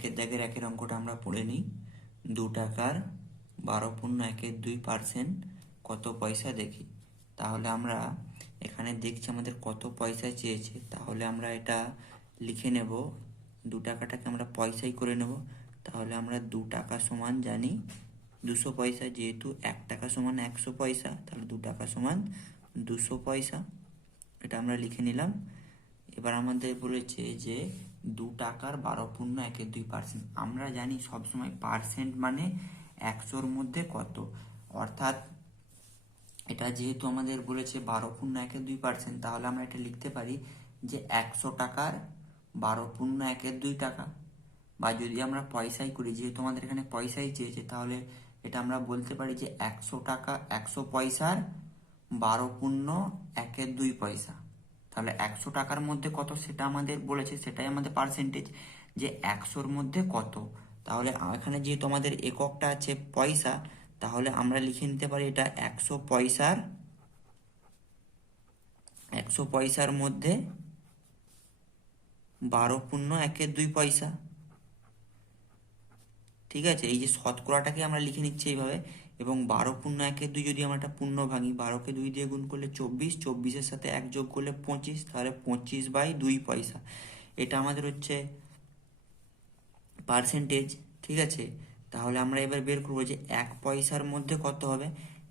একের দাগের একের অঙ্কটা আমরা পড়ে নিই। 2 টাকার 12.12% কত পয়সা দেখি। তাহলে আমরা এখানে দেখছি আমাদের কত পয়সা চেয়েছে, তাহলে আমরা এটা লিখে নেব। 2 টাকাটাকে আমরা পয়সাই করে নেব। তাহলে আমরা 2 টাকা সমান জানি 200 পয়সা, যেহেতু 1 টাকা সমান 100 পয়সা, তাহলে 2 টাকা সমান 200 পয়সা। এটা আমরা লিখে নিলাম। এবার আমাদের বলেছে যে 2 টাকার 12.12%। আমরা জানি সবসময় পার্সেন্ট মানে 100-র মধ্যে কত, অর্থাৎ এটা যেহেতু আমাদের বলেছে 12.12%, তাহলে আমরা এটা লিখতে পারি যে 100 টাকার 12.12 টাকা। বা যদি আমরা পয়সাই করি, যেহেতু আমাদের এখানে পয়সাই চেয়েছে, তাহলে এটা আমরা বলতে পারি যে 100 টাকা 100 পয়সার 12.12 পয়সা। তাহলে 100 টাকার মধ্যে কত সেটা আমাদের বলেছে, সেটাই আমাদের পার্সেন্টেজ, যে 100-র মধ্যে কত। তাহলে এখানে যেহেতু আমাদের এককটা আছে পয়সা, তাহলে আমরা লিখে নিতে পারি এটা 100 পয়সার মধ্যে 12.12 পয়সা। ঠিক আছে, এই যে শতকরাটাকে আমরা লিখে নিচ্ছি এইভাবে। এবং 12.12 যদি আমরা একটা পূর্ণ ভাঙি, 12কে 2 দিয়ে গুণ করলে 24, 24-এর সাথে 1 যোগ করলে 25, তাহলে 25/2 পয়সা। এটা আমাদের হচ্ছে পার্সেন্টেজ। ঠিক আছে, তাহলে আমরা এবার বের করবো যে 1 পয়সার মধ্যে কত হবে।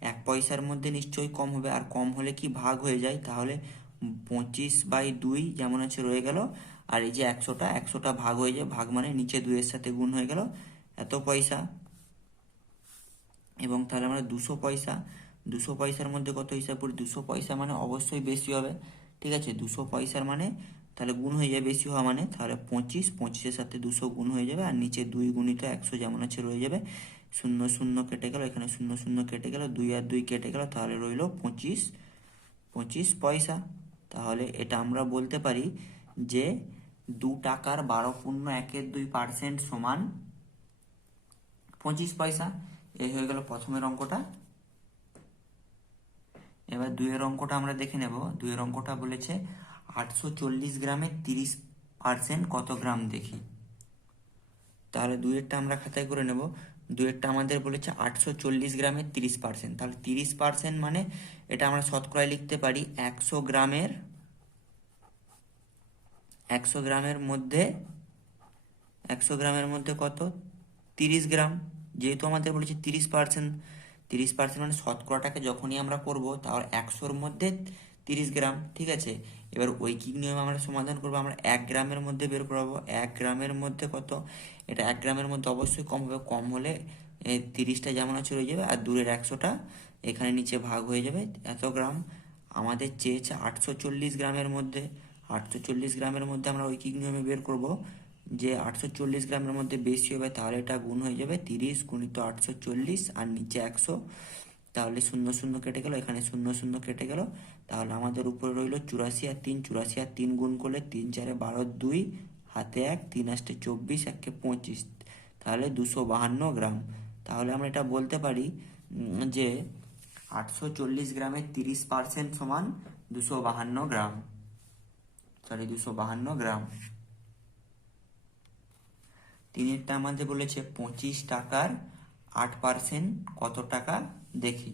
1 পয়সার মধ্যে নিশ্চয়ই কম হবে, আর কম হলে কি ভাগ হয়ে যায়, তাহলে 25/2 যেমন আছে রয়ে গেল। আর এই যে 100টা ভাগ হয়ে যায়, ভাগ মানে নিচে 2-এর সাথে গুণ হয়ে গেল, এত পয়সা। এবং তাহলে আমরা 200 পয়সা, 200 পয়সার মধ্যে কত হিসাব করি, 200 পয়সা মানে অবশ্যই বেশি হবে। ঠিক আছে, 200 পয়সার মানে তাহলে গুণ হয়ে যাবে, বেশি হওয়া মানে তাহলে 25, 25-এর সাথে 200 গুণ হয়ে যাবে, আর নিচে 2 গুণিত 100 যেমন আছে রয়ে যাবে। 0 0 কেটে গেল, এখানে 0 0 কেটে গেল, 2 আর 2 কেটে গেল, তাহলে রইল 25 পয়সা। তাহলে এটা আমরা বলতে পারি যে 2 টাকার 12.12% সমান 25 পয়সা। এই হয়ে গেল প্রথমের অঙ্কটা। এবার 2-এর অঙ্কটা আমরা দেখে নেব। 2-এর অঙ্কটা বলেছে 840 গ্রামের 30% কত গ্রাম দেখি। তাহলে 2-এরটা আমরা খাতায় করে নেব। 2-এরটা আমাদের বলেছে 840 গ্রামের 30%, তাহলে 30% মানে এটা আমরা শতকরায় লিখতে পারি 100 গ্রামের 100 গ্রামের মধ্যে কত, 30 গ্রাম। যেহেতু আমাদের বলেছে 30%, 30% মানে শতকরাটাকে যখনই আমরা করব, তাহলে 100-র মধ্যে 30 গ্রাম। ঠিক আছে, এবার ঐকিক নিয়মে আমরা সমাধান করবো। আমরা 1 গ্রামের মধ্যে বের করাবো, 1 গ্রামের মধ্যে কত, এটা 1 গ্রামের মধ্যে অবশ্যই কম হবে, কম হলে 30টা যেমন আছে রয়ে যাবে, আর দূরের 100টা এখানে নিচে ভাগ হয়ে যাবে, এত গ্রাম। আমাদের চেয়েছে 840 গ্রামের মধ্যে। 840 গ্রামের মধ্যে আমরা ঐকিক নিয়মে বের করব যে 840 গ্রামের মধ্যে বেশি হবে, তাহলে এটা গুণ হয়ে যাবে 30 গুণিত 840, আর নিচে 100, তাহলে 0 0 কেটে গেল, এখানে 0 0 কেটে গেল, তাহলে আমাদের উপরে রইল 84 আর 3, 84 আর 3 গুণ করলে 3 4 12, 2 হাতে 1, 3 8 24, 1 25, তাহলে 252 গ্রাম। তাহলে আমরা এটা বলতে পারি যে 840 গ্রামের 30% সমান 252 গ্রাম। 252 গ্রাম। 3-এরটা আমাদের বলেছে 25 টাকার 8% কত টাকা দেখি।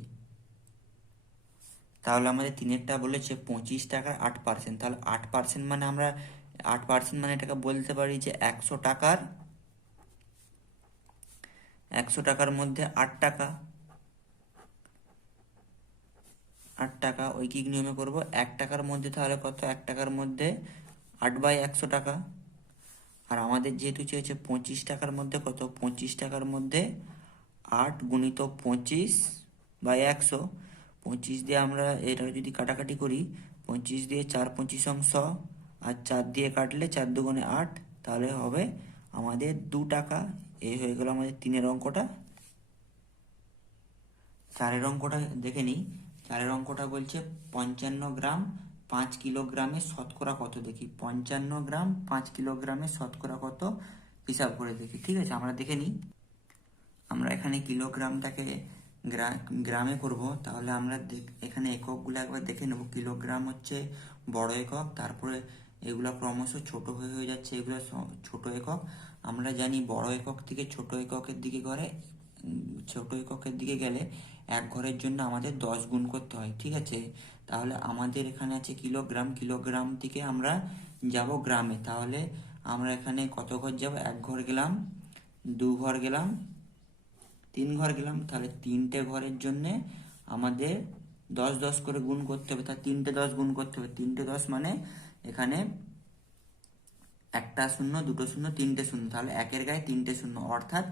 তাহলে আমাদের 3-এরটা বলেছে 25 টাকার 8%, তাহলে 8% মানে আমরা 8% মানে এটাকে বলতে পারি যে 100 টাকার মধ্যে 8 টাকা। 8 টাকা ঐকিক নিয়মে করব। 1 টাকার মধ্যে তাহলে কত, 1 টাকার মধ্যে 8/100 টাকা। আর আমাদের যেহেতু চেয়েছে 25 টাকার মধ্যে কত, 25 টাকার মধ্যে 8 গুণিত 25/100। 25 দিয়ে আমরা এটা যদি কাটাকাটি করি, 25 দিয়ে 4 25 অংশ, আর 4 দিয়ে কাটলে 4 দুগুণে 8, তাহলে হবে আমাদের 2 টাকা। এই হয়ে গেল আমাদের 3-এর অঙ্কটা। 4-এর অঙ্কটা দেখে নিই। 4-এর অঙ্কটা বলছে 55 গ্রাম 5 কিলোগ্রামের শতকরা কত দেখি। 55 গ্রাম 5 কিলোগ্রামের শতকরা কত হিসাব করে দেখি। ঠিক আছে, আমরা দেখে নিই। আমরা এখানে কিলোগ্রামটাকে গ্রামে করব, তাহলে আমরা এখানে এককগুলো একবার দেখে নেব। কিলোগ্রাম হচ্ছে বড় একক, তারপরে এগুলো ক্রমশ ছোট হয়ে হয়ে যাচ্ছে, এগুলো ছোট একক। আমরা জানি বড় একক থেকে ছোট এককের দিকে ছোট এককের দিকে গেলে এক ঘরের জন্য আমাদের 10 গুণ করতে হয়, ঠিক আছে। তাহলে আমাদের এখানে আছে কিলোগ্রাম, কিলোগ্রাম থেকে আমরা যাব গ্রামে, তাহলে আমরা এখানে কত ঘর যাব, এক ঘর গেলাম, দু ঘর গেলাম, তিন ঘর গেলাম, তাহলে তিনটে ঘরের জন্যে আমাদের 10 10 করে গুণ করতে হবে, তার তিনটে 10 গুণ করতে হবে। তিনটে 10 মানে এখানে একটা শূন্য, দুটো শূন্য, তিনটে শূন্য, তাহলে একের গায়ে তিনটে শূন্য, অর্থাৎ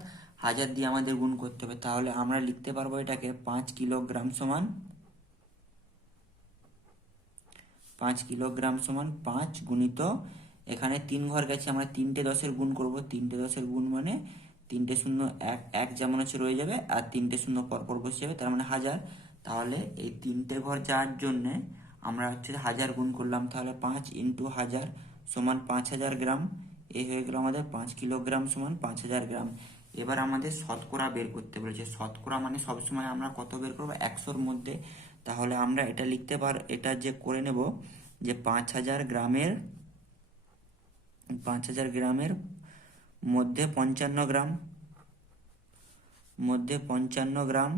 1000 দিয়ে আমাদের গুণ করতে হবে। তাহলে আমরা লিখতে পারবো এটাকে 5 কিলোগ্রাম সমান 5 গুণিত, এখানে 3 ঘর গেছে, আমরা তিনটে 10-এর গুণ করব। তিনটে 10-এর গুণ মানে তিনটে শূন্য, এক এক যেমন আছে রয়ে যাবে, আর তিনটে শূন্য পরপর বসে যাবে, তার মানে 1000। তাহলে এই তিনটে ঘর যাওয়ার জন্যে আমরা 1000 গুণ করলাম, তাহলে 5 ইন্টু 1000 সমান 5000 গ্রাম। এই হয়ে গেল আমাদের 5 কিলোগ্রাম সমান 5000 গ্রাম। এবার আমাদের শতকরা বের করতে বলেছে। শতকরা মানে সবসময় আমরা কত বের করবো, 100-র মধ্যে। তাহলে আমরা এটা লিখতে এটা যে করে নেব যে 5000 গ্রামের মধ্যে 55 গ্রাম,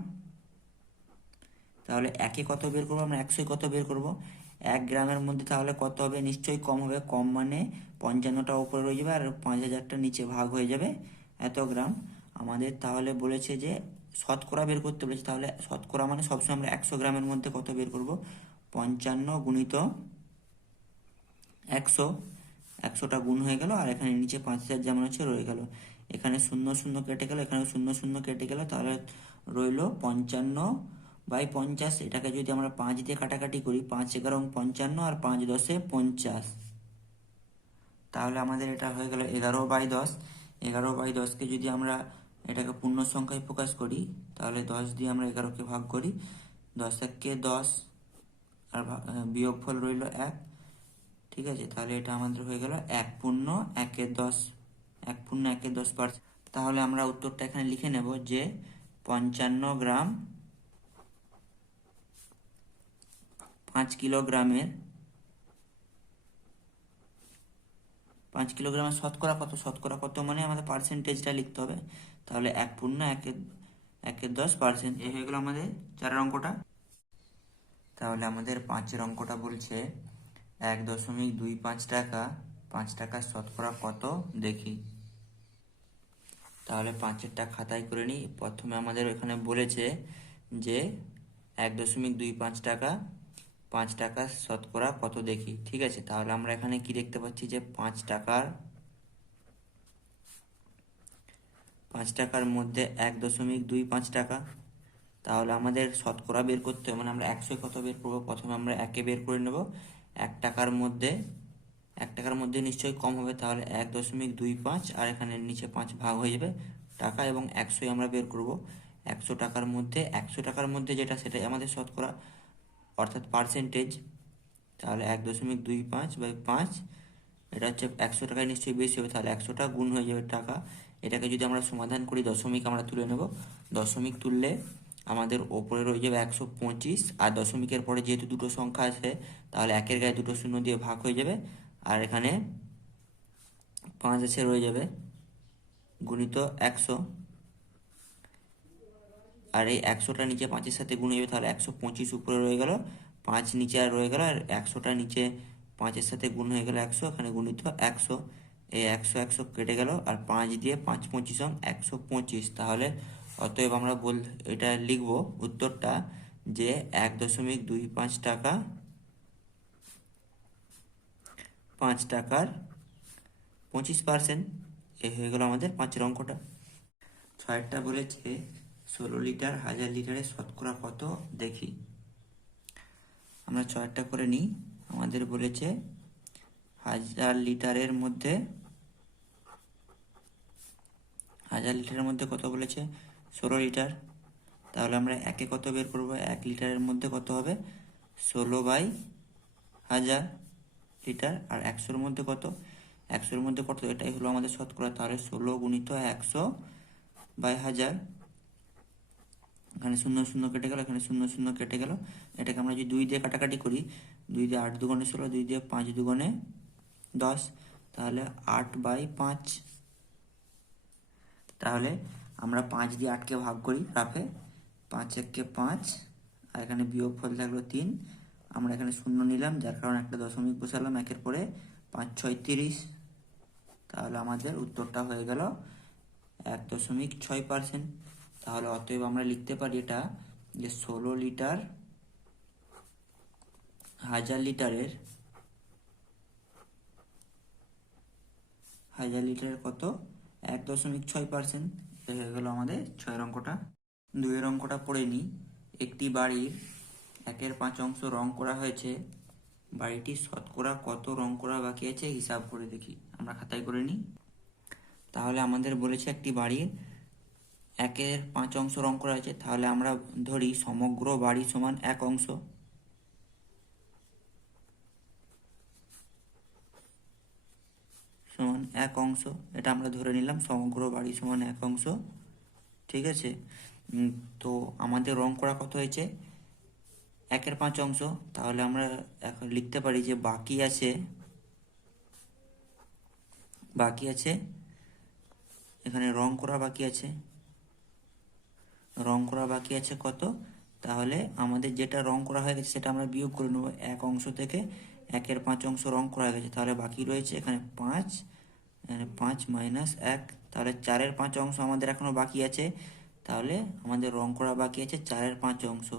তাহলে একে কত বের করবো আমরা, 100 কত বের করব, 1 গ্রামের মধ্যে তাহলে কত হবে, নিশ্চয়ই কম হবে। কম মানে 55টা উপরে রয়ে যাবে আর 5000টা নিচে ভাগ হয়ে যাবে এত গ্রাম আমাদের। তাহলে বলেছে যে শতকরা বের করতে বলেছে, তাহলে শতকরা মানে সবসময় আমরা 100 গ্রামের মধ্যে কত বের করব, 55 গুণিত 100, 100টা গুণ হয়ে গেল, আর এখানে নিচে 5000 যেমন আছে রয়ে গেল। এখানে শূন্য শূন্য কেটে গেল, এখানে শূন্য শূন্য কেটে গেল, তাহলে রইল 55/50। এটাকে যদি আমরা 5 দিয়ে কাটাকাটি করি, 5 11 55, আর 5 10 50, তাহলে আমাদের এটা হয়ে গেল 11/10। 11/10কে যদি আমরা এটাকে পূর্ণ সংখ্যায় প্রকাশ করি, তাহলে 10 দিয়ে আমরা 11কে ভাগ করি, 10 1 10, আর বিয়োগফল রইল 1, ঠিক আছে। তাহলে এটা আমাদের হয়ে গেল 1/10, 1/10%। তাহলে আমরা উত্তরটা এখানে লিখে নেব যে 55 গ্রাম 5 কিলোগ্রামের 5 কিলোগ্রামের শতকরা কত মানে আমাদের পার্সেন্টেজটা লিখতে হবে। তাহলে 1/10%, এই হয়ে গেল আমাদের 4 অঙ্কটা। তাহলে আমাদের 5 অঙ্কটা বলছে 1.25 টাকা, 5 টাকার শতকরা কত দেখি। তাহলে 5-এরটা খাতায় করে নিই। প্রথমে আমাদের এখানে বলেছে যে 1.25 টাকা, 5 টাকার শতকরা কত দেখি, ঠিক আছে। তাহলে আমরা এখানে কি দেখতে পাচ্ছি যে 5 টাকার মধ্যে 1.25 টাকা, তাহলে আমাদের শতকরা বের করতে হবে, মানে আমরা 100 কত বের করবো, প্রথমে আমরা একে বের করে নেব। 1 টাকার মধ্যে নিশ্চয়ই কম হবে, তাহলে 1.25, আর এখানে নিচে 5 ভাগ হয়ে যাবে টাকা, এবং 100 আমরা বের করব। 100 টাকার মধ্যে যেটা সেটাই আমাদের শতকরা, অর্থাৎ পার্সেন্টেজ। তাহলে 1.25/5, এটা হচ্ছে 100 টাকায় নিশ্চয়ই বেশি হবে, তাহলে 100টা গুণ হয়ে যাবে টাকা। এটাকে যদি আমরা সমাধান করি, দশমিক আমরা তুলে নেব। দশমিক তুললে আমাদের ওপরে রয়ে যাবে 125, আর দশমিকের পরে যেহেতু দুটো সংখ্যা আছে, তাহলে একের গায়ে দুটো শূন্য দিয়ে ভাগ হয়ে যাবে, আর এখানে 5 আছে রয়ে যাবে, গুণিত 100, আর এই 100টা নিচে 5-এর সাথে গুণ হয়ে যাবে, তাহলে 125 উপরে রয়ে গেল, 5 নিচে আর রয়ে গেল, আর 100টা নিচে 5-এর সাথে গুণ হয়ে গেল 100, এখানে গুণিত 100, এই 100 কেটে গেল, আর 5 দিয়ে 5 25 125। তাহলে অতএব আমরা এটা লিখব উত্তরটা যে 1.25 টাকা, 5 টাকার 25%। এ হয়ে গেল আমাদের 5-এর অঙ্কটা। 6-টা বলেছে 16 লিটার 1000 লিটারের শতকরা কত দেখি। আমরা 6-টা করে নিই। আমাদের বলেছে 1000 লিটারের মধ্যে কত বলেছে, 16 লিটার। তাহলে আমরা একে কত বের করবো, 1 লিটারের মধ্যে কত হবে, 16/1000 লিটার, আর 100-র মধ্যে কত, 100-র মধ্যে কত, এটাই হলো আমাদের শতকরা। তাহলে 16 গুণিত 100/1000, এখানে শূন্য শূন্য কেটে গেল, এখানে শূন্য শূন্য কেটে গেল। এটাকে আমরা যদি 2 দিয়ে কাটাকাটি করি, 2 দিয়ে 8 দুগুণে 16, 2 দিয়ে 5 দুগুণে 10, তাহলে 8/5। তাহলে আমরা 5 দিয়ে 8কে ভাগ করি রাফে, 5 1 5, আর এখানে বিয়োগফল থাকলো 3। আমরা এখানে শূন্য নিলাম, যার কারণে একটা দশমিক বসালাম একের পরে, 5 6 30। তাহলে আমাদের উত্তরটা হয়ে গেল 1.6%। তাহলে অতএব আমরা লিখতে পারি এটা যে 16 লিটার 1000 লিটারের কত? 1.6%। হয়ে গেল আমাদের 6 অঙ্কটা। 2 অঙ্কটা পড়ে নিই। একটি বাড়ির 1/5 রং করা হয়েছে, বাড়িটির শতকরা কত রং করা বাকি আছে হিসাব করে দেখি। আমরা খাতায় করে নিই। তাহলে আমাদের বলেছে একটি বাড়ির 1/5 রং করা হয়েছে, তাহলে আমরা ধরি সমগ্র বাড়ি সমান 1 অংশ। সমান 1 অংশ, এটা আমরা ধরে নিলাম সমগ্র বাড়ি সমান 1 অংশ। ঠিক আছে, তো আমাদের রং করা কত হয়েছে? 1/5। তাহলে আমরা এখন লিখতে পারি যে বাকি আছে এখানে রং করা বাকি আছে। রং করা বাকি আছে কত? তাহলে আমাদের যেটা রং করা হয়ে গেছে সেটা আমরা বিয়োগ করে নেবো। 1 অংশ থেকে 1/5 রং করা গেছে, তাহলে বাকি রয়েছে এখানে 5, এখানে 5 - 1, তাহলে 4/5 আমাদের এখনো বাকি আছে। তাহলে আমাদের রং করা বাকি আছে 4/5।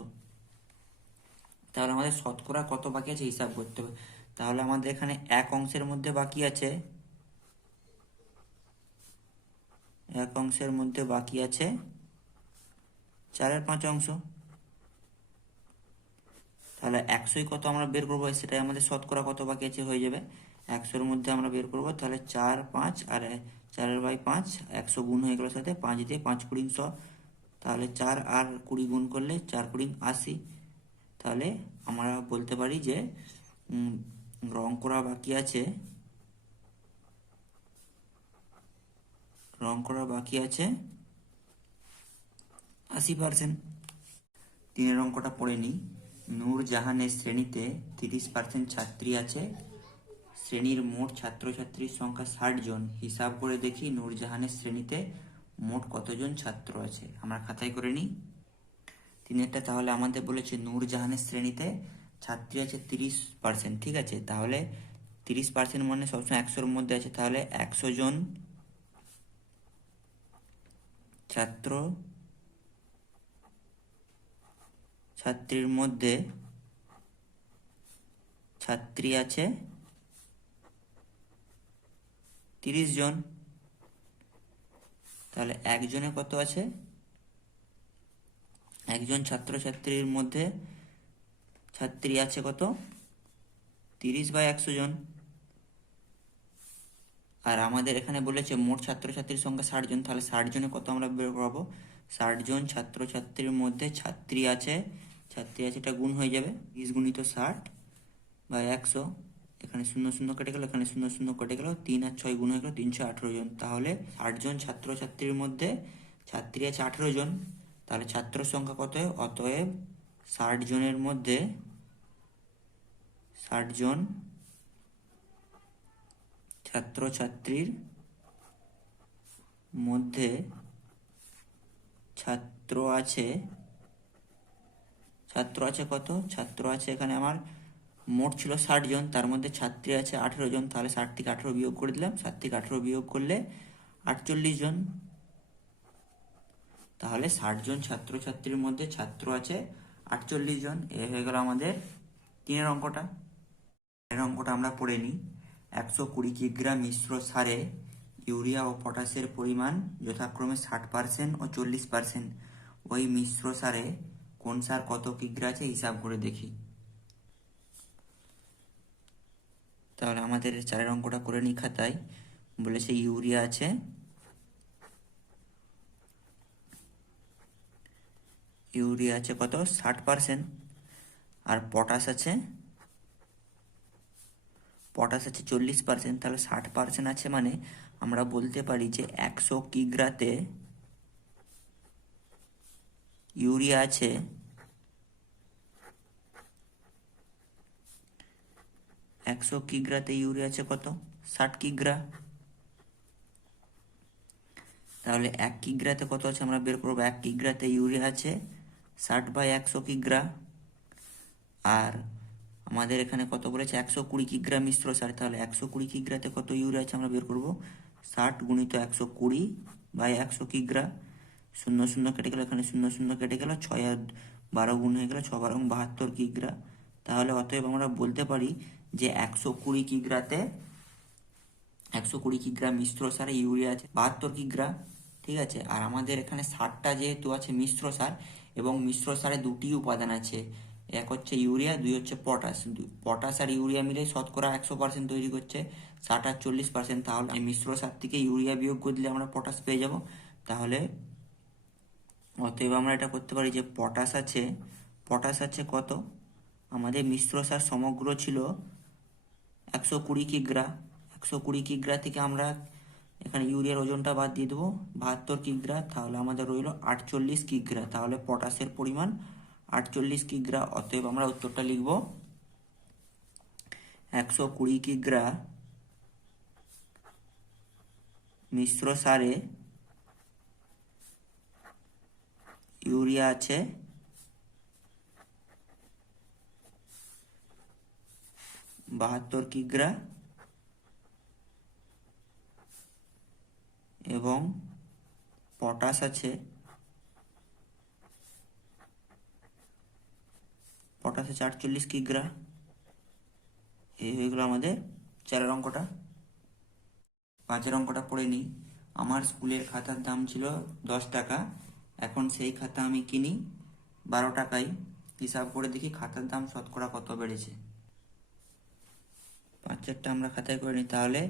তাহলে আমাদের শতকরা কত বাকি আছে হিসাব করতে হবে। তাহলে আমাদের এখানে 1 অংশের মধ্যে বাকি আছে 4/5। তাহলে 100 কত আমরা বের করবো, সেটাই আমাদের শতকরা কত বাকি আছে হয়ে যাবে। 100-এর মধ্যে আমরা বের করবো, তাহলে 4 5 আর 4/5, 100 গুণ হয়ে গেল সাথে 5 দিয়ে 5 20 100। তাহলে 4 আর 20 গুণ করলে 4 20 80। তাহলে আমরা বলতে পারি যে রং করা বাকি আছে 80%। 3 অঙ্কটা পড়ে নিই। নূরজাহানের শ্রেণীতে 30% ছাত্রী আছে, শ্রেণীর মোট ছাত্রছাত্রীর সংখ্যা 60 জন। হিসাব করে দেখি নূরজাহানের শ্রেণীতে মোট কতজন ছাত্র আছে। আমরা খাতায় করে নিই 3-টা। তাহলে আমাদের বলেছে নূরজাহানের শ্রেণীতে ছাত্রী আছে 30%। ঠিক আছে, তাহলে 30% মানে সবসময় 100-র মধ্যে আছে। তাহলে 100 জন ছাত্রীর মধ্যে ছাত্রী আছে 30 জন। তাহলে একজনে কত আছে? একজন ছাত্রছাত্রীর মধ্যে ছাত্রী আছে কত? 30/100 জন। আর আমাদের এখানে বলেছে মোট ছাত্রছাত্রীর সংখ্যা 60 জন। তাহলে 60 জনে কত আমরা বের করবো? 60 জন ছাত্রছাত্রীর মধ্যে ছাত্রী আছে, এটা গুণ হয়ে যাবে 30 গুণিত 60/100। এখানে 0 0 কেটে গেল, এখানে 0 0 কেটে গেল, 3 আর 6 গুণ হয়ে গেল 318 জন। তাহলে 60 জন ছাত্রছাত্রীর মধ্যে ছাত্রী আছে 18 জন। তাহলে ছাত্র সংখ্যা কত? অতএব 60 জনের মধ্যে 60 জন ছাত্রছাত্রীর মধ্যে ছাত্র আছে কত? ছাত্র আছে এখানে আমার মোট ছিল 60 জন, তার মধ্যে ছাত্রী আছে 18 জন। তাহলে 60 থেকে 18 বিয়োগ করে দিলাম, 7 থেকে 18 বিয়োগ করলে 48 জন। তাহলে 60 জন ছাত্রছাত্রীর মধ্যে ছাত্র আছে 48 জন। এ হয়ে গেল আমাদের 3 অঙ্কটা। অঙ্কটা আমরা পড়ে নিই। 120 কিগ্রা মিশ্র সারে ইউরিয়া ও পটাশের পরিমাণ যথাক্রমে 60% ও 40%। ওই মিশ্র সারে কোন সার কত কিগ্রা আছে হিসাব করে দেখি। তাহলে আমাদের 4 অঙ্কটা করে নিই খাতায়। বলেছে ইউরিয়া আছে কত? 60%। আর পটাশ আছে 40%। তাহলে 60% আছে মানে আমরা বলতে পারি যে 100 কিগ্রাতে ইউরিয়া আছে 100 কিগ্রাতে ইউরিয়া আছে কত? 60 কিগ্রা। তাহলে 1 কিগ্রাতে কত আছে আমরা বের করবো। 1 কিগ্রাতে ইউরিয়া আছে 60/100 কিগ্রা। আর আমাদের এখানে কত বলেছে? 120 কিগ্রা মিশ্র সার। তাহলে 120 কিগ্রাতে কত ইউরিয়া আছে আমরা বের করবো। 60 গুণিত 120/100 কিগ্রা। 0 0 কেটে গেল, এখানে 0 0 কেটে গেল, 6 আর 12 গুণ হয়ে গেল, 6 12 72 কিগ্রা। তাহলে অতএব আমরা বলতে পারি যে 120 কিগ্রাতে 120 কিগ্রা মিশ্র সারে ইউরিয়া আছে 72 কিগ্রা। ঠিক আছে। আর আমাদের এখানে সারটা যেহেতু আছে মিশ্র সার, এবং মিশ্র সারে দুটি উপাদান আছে, এক হচ্ছে ইউরিয়া, দুই হচ্ছে পটাশ। পটাশ আর ইউরিয়া মিলে শতকরা 100% তৈরি করছে, 60 আর 40%। তাহলে এই মিশ্র সার থেকে ইউরিয়া বিয়োগ করে দিলে আমরা পটাশ পেয়ে যাব। তাহলে অতএব আমরা এটা করতে পারি যে পটাশ আছে কত? আমাদের মিশ্র সার সমগ্র ছিল 120 কিগ্রা। 120 কিগ্রা থেকে আমরা এখানে ইউরিয়ার ওজনটা বাদ দিয়ে দেবো, 72 কিগ্রা। তাহলে আমাদের রইল 48 কিগ্রা। তাহলে পটাশের পরিমাণ 48 কিগ্রা। অতএব আমরা উত্তরটা লিখব 120 কিগ্রা মিশ্র সারে ইউরিয়া আছে 72 কিগ্রা, এবং পটাশ আছে 48 কিগ্রা। এই হয়ে গেল আমাদের 4 অঙ্কটা। 5 অঙ্কটা পড়ে নিই। আমার স্কুলের খাতার দাম ছিল 10 টাকা, এখন সেই খাতা আমি কিনি 12 টাকায়। হিসাব করে দেখি খাতার দাম শতকরা কত বেড়েছে। 5টা আমরা খাতায় করে নিই। তাহলে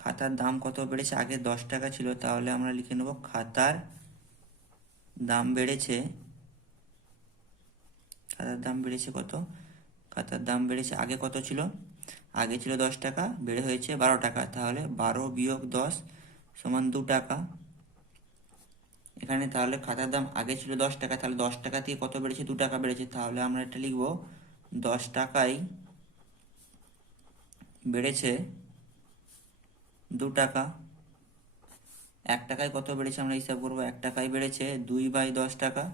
খাতার দাম কত বেড়েছে? আগে 10 টাকা ছিল, তাহলে আমরা লিখে নেব খাতার দাম বেড়েছে। খাতার দাম বেড়েছে কত? খাতার দাম বেড়েছে, আগে কত ছিল? আগে ছিল 10 টাকা, বেড়ে হয়েছে 12 টাকা। তাহলে 12 বিয়োগ 10 সমান 2 টাকা। এখানে তাহলে খাতার দাম আগে ছিল 10 টাকা, তাহলে 10 টাকা থেকে কত বেড়েছে? 2 টাকা বেড়েছে। তাহলে আমরা এটা লিখব 10 টাকায় বেড়েছে 2 টাকা। 1 টাকায় কত বেড়েছে আমরা হিসাব করবো। 1 টাকায় বেড়েছে 2/10 টাকা।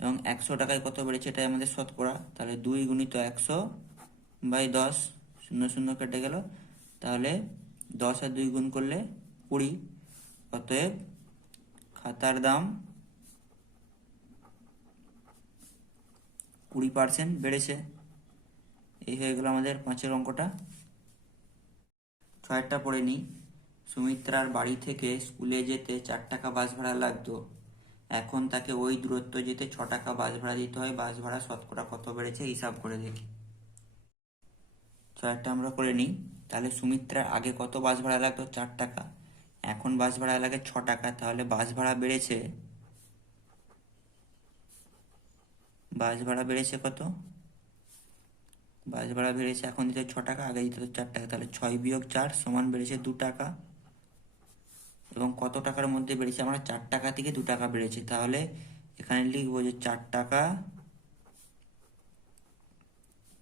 এবং 100 টাকায় কত বেড়েছে এটাই আমাদের শতকরা। তাহলে 2 গুণিত 100/10, 0 0 কেটে গেল। তাহলে 10 আর 2 গুণ করলে 20। অতএব খাতার দাম 20% বেড়েছে। এই হয়ে গেল আমাদের 5 অঙ্কটা। 6টা পড়ে নিই। সুমিত্রার বাড়ি থেকে স্কুলে যেতে 4 টাকা বাস ভাড়া লাগতো, এখন তাকে ওই দূরত্ব যেতে 6 টাকা বাস ভাড়া দিতে হয়। বাস ভাড়া শতকরা কত বেড়েছে হিসাব করে দেখি। 6টা আমরা করে নিই। তাহলে সুমিত্রার আগে কত বাস ভাড়া লাগতো? 4 টাকা। এখন বাস ভাড়া লাগে 6 টাকা। তাহলে বাস ভাড়া বেড়েছে, কত? বাস ভাড়া বেড়েছে, এখন দিতে 6 টাকা, আগে দিতে 4 টাকা। তাহলে 6 বিয়োগ 4 সমান বেড়েছে 2 টাকা। এবং কত টাকার মধ্যে বেড়েছে? আমরা 4 টাকা থেকে 2 টাকা বেড়েছে। তাহলে এখানে লিখবো যে 4 টাকা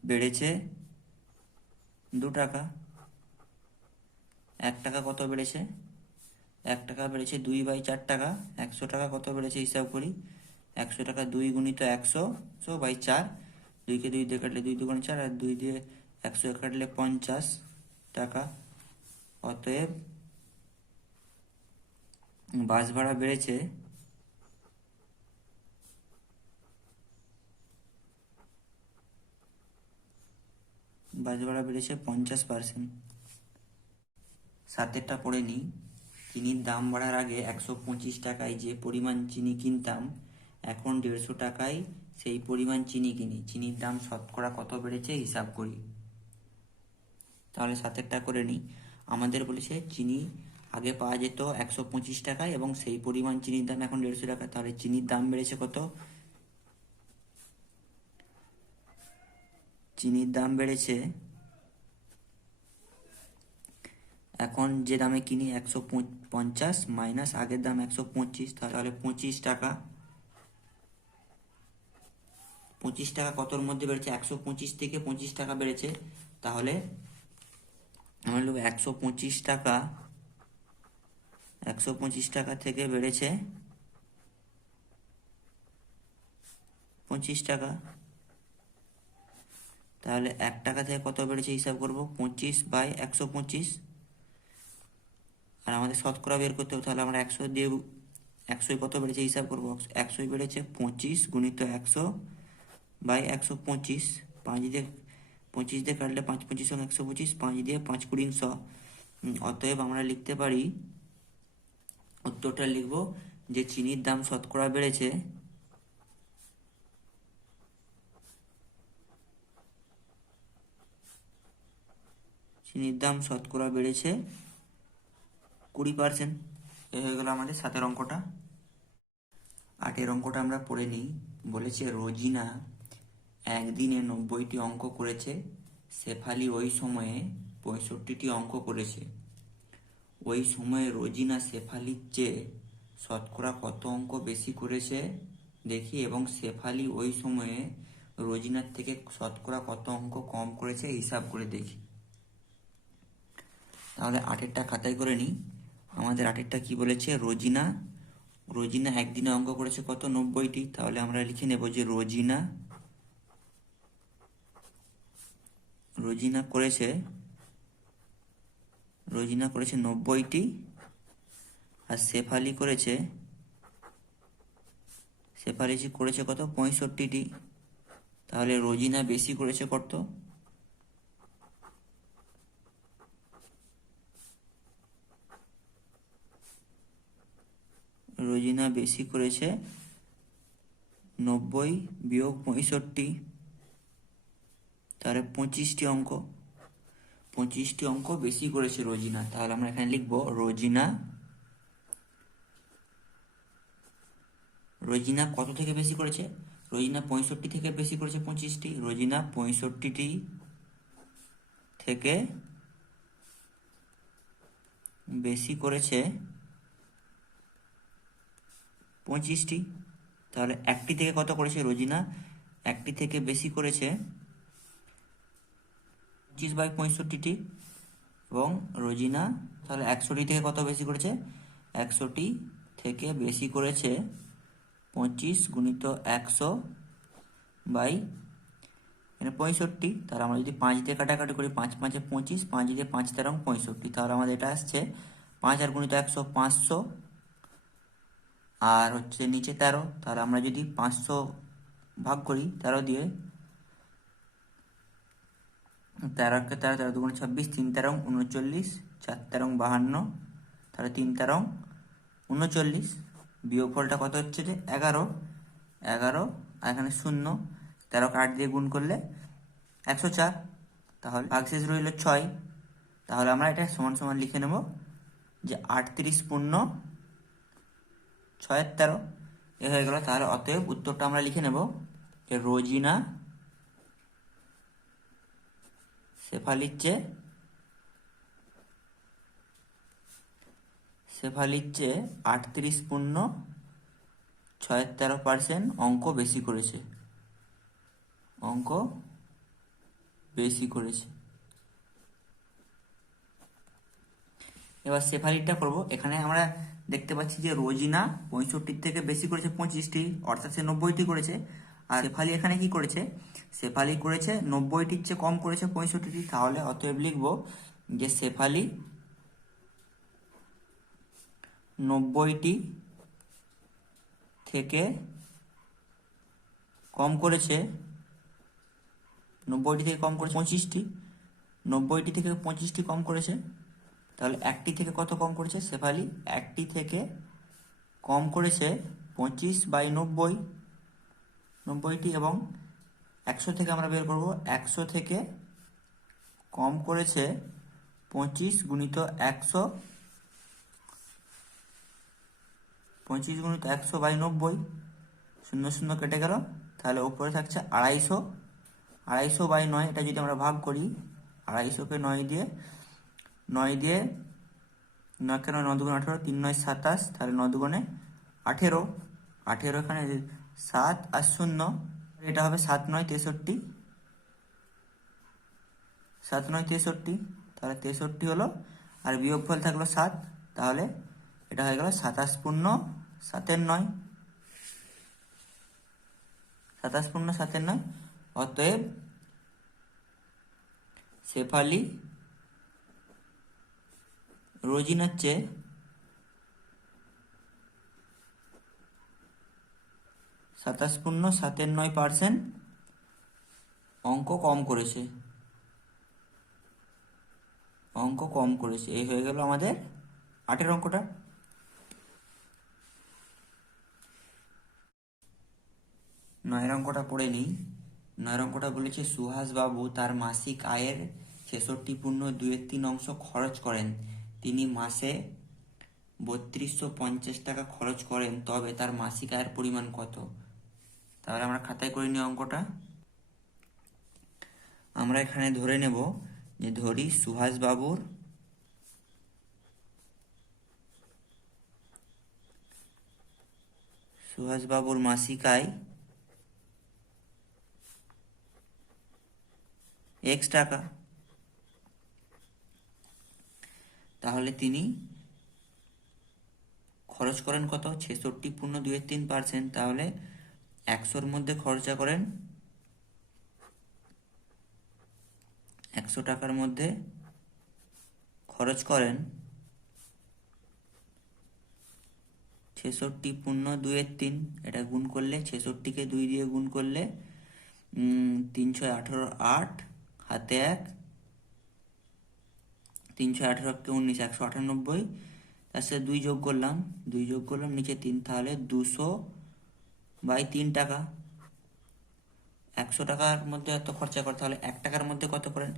বেড়েছে 2 টাকা। 1 টাকা কত বেড়েছে? 1 টাকা বেড়েছে 2/4 টাকা। 100 টাকা কত বেড়েছে হিসাব করি। 100 টাকা 2 গুণিত 100/4। 2কে 2 দিয়ে কাটলে 2 2 4, আর 2 দিয়ে 100 কাটলে 50 টাকা। অতএব বাস ভাড়া বেড়েছে বাস ভাড়া বেড়েছে 50%। 7টা পড়ে নিই। চিনির দাম বাড়ার আগে 125 টাকায় যে পরিমাণ চিনি কিনতাম, এখন 150 টাকায় সেই পরিমাণ চিনি কিনি। চিনির দাম শতকরা কত বেড়েছে হিসাব করি। তাহলে 7টা করে নিই। আমাদের বলেছে চিনি আগে পাওয়া যেত 125 টাকায়, এবং সেই পরিমাণ চিনির দাম এখন 150 টাকা। তাহলে চিনির দাম বেড়েছে কত? চিনির দাম বেড়েছে, এখন যে দামে কিনি 150 মাইনাস আগের দাম 125, তাহলে 25 টাকা। 25 টাকা কতর মধ্যে বেড়েছে? 125 থেকে 25 টাকা বেড়েছে। তাহলে আমরা লিখব 125 টাকা, 125 টাকা থেকে বেড়েছে 25 টাকা। তাহলে 1 টাকা থেকে কত বেড়েছে হিসাব করব, 25/125। আর আমাদের শতকরা বের করতে হবে, তাহলে আমরা 100 দিয়ে 100 কত বেড়েছে হিসাব করবো, 100 বেড়েছে 25 গুণিত 100/125। 25 দিয়ে কাটলে 5×25 = 125, 5 দিয়ে 5 × 20 = 100। অতএব আমরা লিখতে পারি, উত্তরটা লিখব যে চিনির দাম শতকরা বেড়েছে চিনির দাম শতকরা বেড়েছে 20%। এ হয়ে গেল আমাদের 7-এর অঙ্কটা। 8-এর অঙ্কটা আমরা পড়ে নিই। বলেছে রোজিনা একদিনে 90টি অঙ্ক করেছে, শেফালি ওই সময়ে 65টি অঙ্ক করেছে। ওই সময়ে রোজিনা শেফালির চেয়ে শতকরা কত অঙ্ক বেশি করেছে দেখি, এবং শেফালি ওই সময়ে রোজিনার থেকে শতকরা কত অঙ্ক কম করেছে হিসাব করে দেখি। তাহলে 8-এরটা খাতায় করে নিই। আমাদের 8-এরটা কি বলেছে, রোজিনা একদিনে অঙ্ক করেছে কত, 90টি। তাহলে আমরা লিখে নেব যে রোজিনা করেছে 90টি, আর শেফালি করেছে কত, 65টি। তাহলে রোজিনা বেশি করেছে কত, রোজিনা বেশি করেছে 90 বিয়োগ 65, তাহলে 25টি অঙ্ক। 25টি অঙ্ক বেশি করেছে রোজিনা। তাহলে আমরা এখানে লিখব রোজিনা কত থেকে বেশি করেছে, রোজিনা 65 থেকে বেশি করেছে 25টি। রোজিনা 65টি থেকে বেশি করেছে 25টি। তাহলে একটি থেকে কত করেছে, রোজিনা একটি থেকে বেশি করেছে 25/65টি, এবং রোজিনা তাহলে 100টি থেকে কত বেশি করেছে, 100টি থেকে বেশি করেছে 25 গুণিত 100/65। তাহলে আমরা যদি 5 দিয়ে কাটাকাটি করি, 5×5 = 25, 5 দিয়ে 5 × 13 = 65। তাহলে আমাদের এটা আসছে 5 আর গুণিত 100 500, আর হচ্ছে নিচে 13। তাহলে আমরা যদি 500 ভাগ করি 13 দিয়ে, 13 × 13, 13 × 2 = 26, 3 × 13 = 39, 4 × 13 = 52, তাহলে 3 × 13 = 39। বিয়োগফলটা কত হচ্ছে যে 11, আর এখানে 0, 13কে 8 দিয়ে গুণ করলে 104। তাহলে ভাগশেষ রইল 6। তাহলে আমরা এটা সমান সমান লিখে নেব যে 38 পূর্ণ 6 × 13 এ হয়ে গেল। তাহলে অতএব উত্তরটা আমরা লিখে নেব যে রোজিনা শেফালির চেয়ে 38 পূর্ণ 6 × 13% অঙ্ক বেশি করেছে। এবার শেফালিটা করব। এখানে আমরা দেখতে পাচ্ছি যে রোজিনা 65 থেকে বেশি করেছে 25টি, অর্থাৎ সে 90টি করেছে। আর শেফালি এখানে কি করেছে, শেফালি করেছে 90টির চেয়ে কম করেছে 65টি। তাহলে অতএব লিখব যে শেফালি 90টি থেকে কম করেছে 25টি, 90টি থেকে 25টি কম করেছে। তাহলে একটি থেকে কত কম করেছে, শেফালি একটি থেকে কম করেছে 25/90টি, এবং 100 থেকে আমরা বের করব, 100 থেকে কম করেছে 25 গুণিত 100, 25 গুণিত 100/90, 0 0 কেটে গেল। তাহলে উপরে থাকছে 250, 250/9। এটা যদি আমরা ভাগ করি, 250কে 9 দিয়ে 9 কে 9, 9 × 2 = 18, 3 × 9 = 27, তাহলে 9 × 2 = 18, 18 এখানে 7 আর 0, এটা হবে 7 × 9 = 63, 7 9 63, তাহলে 63 হলো, আর বিয়োগফল থাকলো 7, তাহলে এটা হয়ে গেল 27 পূর্ণ 7 9, 27 পূর্ণ 7 9। অতএব শেফালি রোজিনার চেয়ে 27 পূর্ণ 7 9% অঙ্ক কম করেছে, এই হয়ে গেল আমাদের 8 অঙ্কটা। 9 অঙ্কটা পড়ে নিই। 9 অঙ্কটা বলেছে সুহাস বাবু তার মাসিক আয়ের 66.2 খরচ করেন। তিনি মাসে 3250 টাকা খরচ করেন, তবে তার মাসিক আয়ের পরিমাণ কত? তাহলে আমরা খাতায় করে নিই অঙ্কটা। আমরা এখানে ধরে নেব যে ধরি সুহাস বাবুর মাসিক আয় x টাকা। তাহলে তিনি খরচ করেন কত? 66.23%। তাহলে 100-র মধ্যে খরচা করেন, 100 টাকার মধ্যে খরচ করেন 66.23। এটা গুণ করলে 66কে 2 দিয়ে গুণ করলে 3 6 18 8 হাতে 1, 3 6 18 কে 19 198, তার সাথে 2 যোগ করলাম নিচে 3, তাহলে 200/3 টাকা। 100 টাকার মধ্যে এত খরচা করে, তাহলে 1 টাকার মধ্যে কত করেন?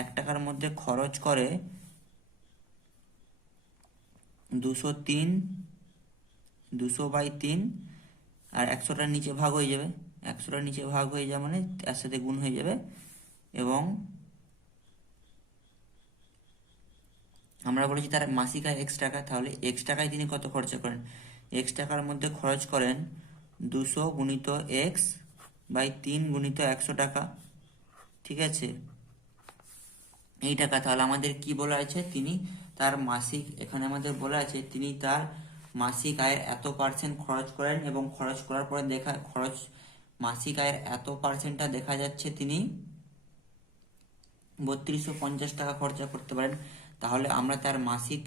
1 টাকার মধ্যে খরচ করে 203, 200/3, আর 100টার নিচে ভাগ হয়ে যাবে, 100টার নিচে ভাগ হয়ে যাবে মানে তার সাথে গুণ হয়ে যাবে। এবং আমরা বলেছি তার মাসিক আয় x টাকা, তাহলে x টাকায় তিনি কত খরচা করেন? x টাকার মধ্যে খরচ করেন 200 গুণিত x/3 গুণিত 100 টাকা, ঠিক আছে, এই টাকা। তাহলে আমাদের কি বলা আছে? তিনি তার মাসিক, এখানে আমাদের বলা আছে তিনি তার মাসিক আয়ের এত % খরচ করেন, এবং খরচ করার পরে মাসিক আয়ের এত %টা দেখা যাচ্ছে তিনি 3250 টাকা খরচা করতে পারেন। তাহলে আমরা তার মাসিক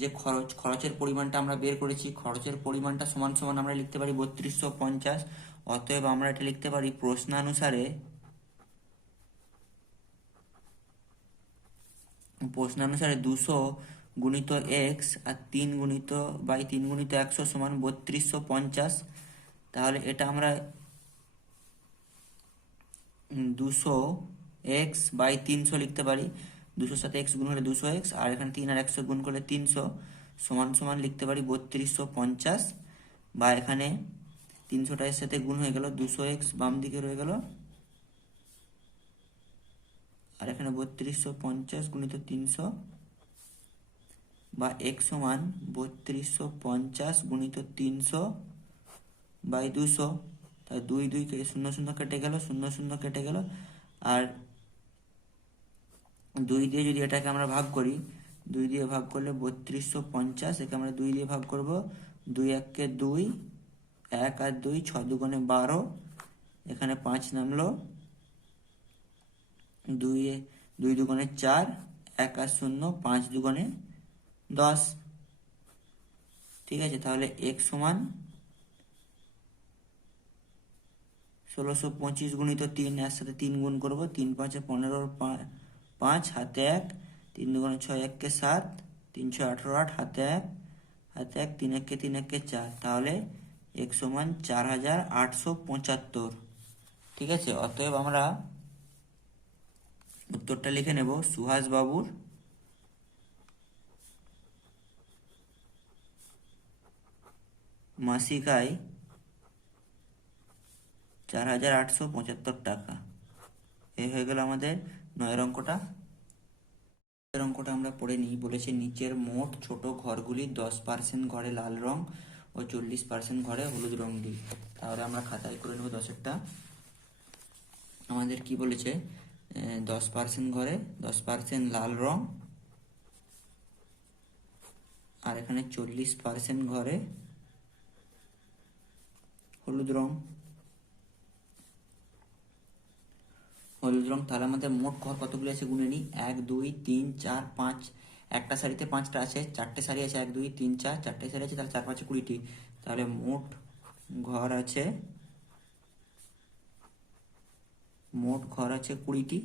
যে খরচের পরিমাণটা আমরা বের করেছি, খরচের পরিমাণটা সমান সমান আমরা লিখতে পারি 3250। অতএব আমরা এটা লিখতে পারি প্রশ্নানুসারে 200 গুণিত x আর 3 গুণিত/3 গুণিত 100 সমান 3250। তাহলে এটা আমরা 200x/300 লিখতে পারি। 200-র সাথে x গুণ হলে 200x, আর এখানে 3 আর 100 গুণ করলে 300 সমান সমান লিখতে পারি 3250, বা এখানে 300টার সাথে গুণ হয়ে গেল, 200x বাম দিকে রয়ে গেল, আর এখানে 3250 গুণিত 300, বা x সমান 3250 গুণিত 300/200। তাই 2 2 0 0 কেটে গেল, 0 0 কেটে গেল, আর 2 দিয়ে যদি এটাকে আমরা ভাগ করি, 2 দিয়ে ভাগ করলে 3250, একে আমরা 2 দিয়ে ভাগ করব, 2 1 কে 2, 1 আর 2 6 দুগুণে 12, এখানে 5 নামলো, 2 দুগুণে 4, 1 আর 0, 5 দুগুণে 10, ঠিক আছে। তাহলে x সমান 1625 গুণিত 3, এর সাথে 3 গুণ করবো, 3 5 15, 5 হাতে 1, 3 দুগুণে 6, 1 কে 7, 3 6 18 8 হাতে 1, 3 1 কে 3 1 কে 4, তাহলে x সমান 4875, ঠিক আছে। অতএব আমরা উত্তরটা লিখে নেব, সুহাস বাবুর মাসিক আয় 4875 টাকা। এই হয়ে গেল আমাদের 9 অঙ্কটা। অঙ্কটা আমরা পড়ে নিই। বলেছে নিচের মোট ছোট ঘরগুলি 10% ঘরে লাল রং ও 40% ঘরে হলুদ রং দিই। তাহলে আমরা খাতায় করে নেব 10-এরটা। আমাদের কি বলেছে? 10% ঘরে 10% লাল রং, আর এখানে 40% ঘরে হলুদ রং। তাহলে আমাদের মোট ঘর কতগুলো আছে গুনে নিই। 1 2 3 4 5, একটা শাড়িতে 5টা আছে, 4টে শাড়ি আছে, 1 2 3 4, 4টে শাড়ি আছে, তাহলে 4 5 20টি। তাহলে মোট ঘর আছে 20টি।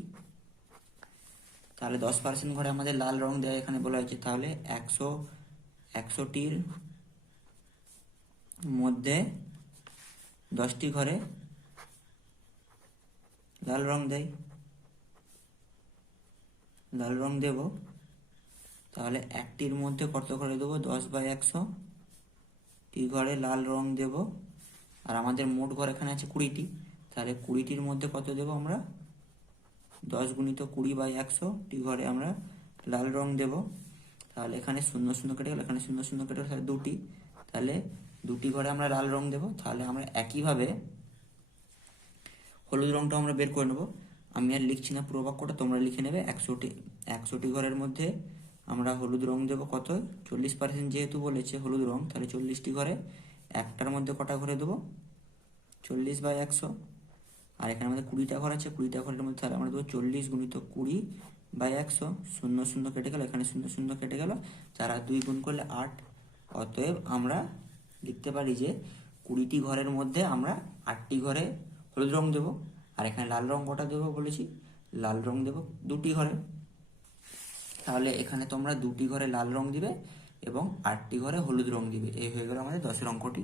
তাহলে 10% ঘরে আমাদের লাল রং দেওয়া এখানে বলা হয়েছে, তাহলে 100টির মধ্যে 10টি ঘরে লাল রং দেব। তাহলে একটির মধ্যে কত ঘরে দেবো, 10/100 টি ঘরে লাল রং দেব। আর আমাদের মোট ঘর এখানে আছে 20টি, তাহলে 20টির মধ্যে কত দেব আমরা, 10 × 20/100 টি ঘরে আমরা লাল রং দেব। তাহলে এখানে 0 0 কেটে গেল, এখানে 0 0 কেটে গেল, তাহলে 2টি, তাহলে 2টি ঘরে আমরা লাল রং দেব। তাহলে আমরা একইভাবে হলুদ রংটা আমরা বের করে নেব। আমি আর লিখছি না পুরো বাক্যটা, তোমরা লিখে নেবে। 100টি ঘরের মধ্যে আমরা হলুদ রং দেব কত, 40% যেহেতু বলেছে হলুদ রং, তাহলে 40টি ঘরে। একটার মধ্যে কটা ঘরে দেবো, 40/100। আর এখানে আমাদের 20টা ঘর আছে, 20টা ঘরের মধ্যে তাহলে আমরা দেবো 40 × 20/100। 0 0 কেটে গেল, এখানে 0 0 কেটে গেল, 4 আর 2 গুণ করলে 8। অতএব আমরা লিখতে পারি যে 20টি ঘরের মধ্যে আমরা 8টি ঘরে হলুদ রং দেবো। আর এখানে লাল রং কটা দেবো বলেছি, লাল রং দেবো 2টি ঘরে। তাহলে এখানে তোমরা 2টি ঘরে লাল রং দিবে এবং 8টি ঘরে হলুদ রং দিবে। এই হয়ে গেল আমাদের 10 অঙ্কটি।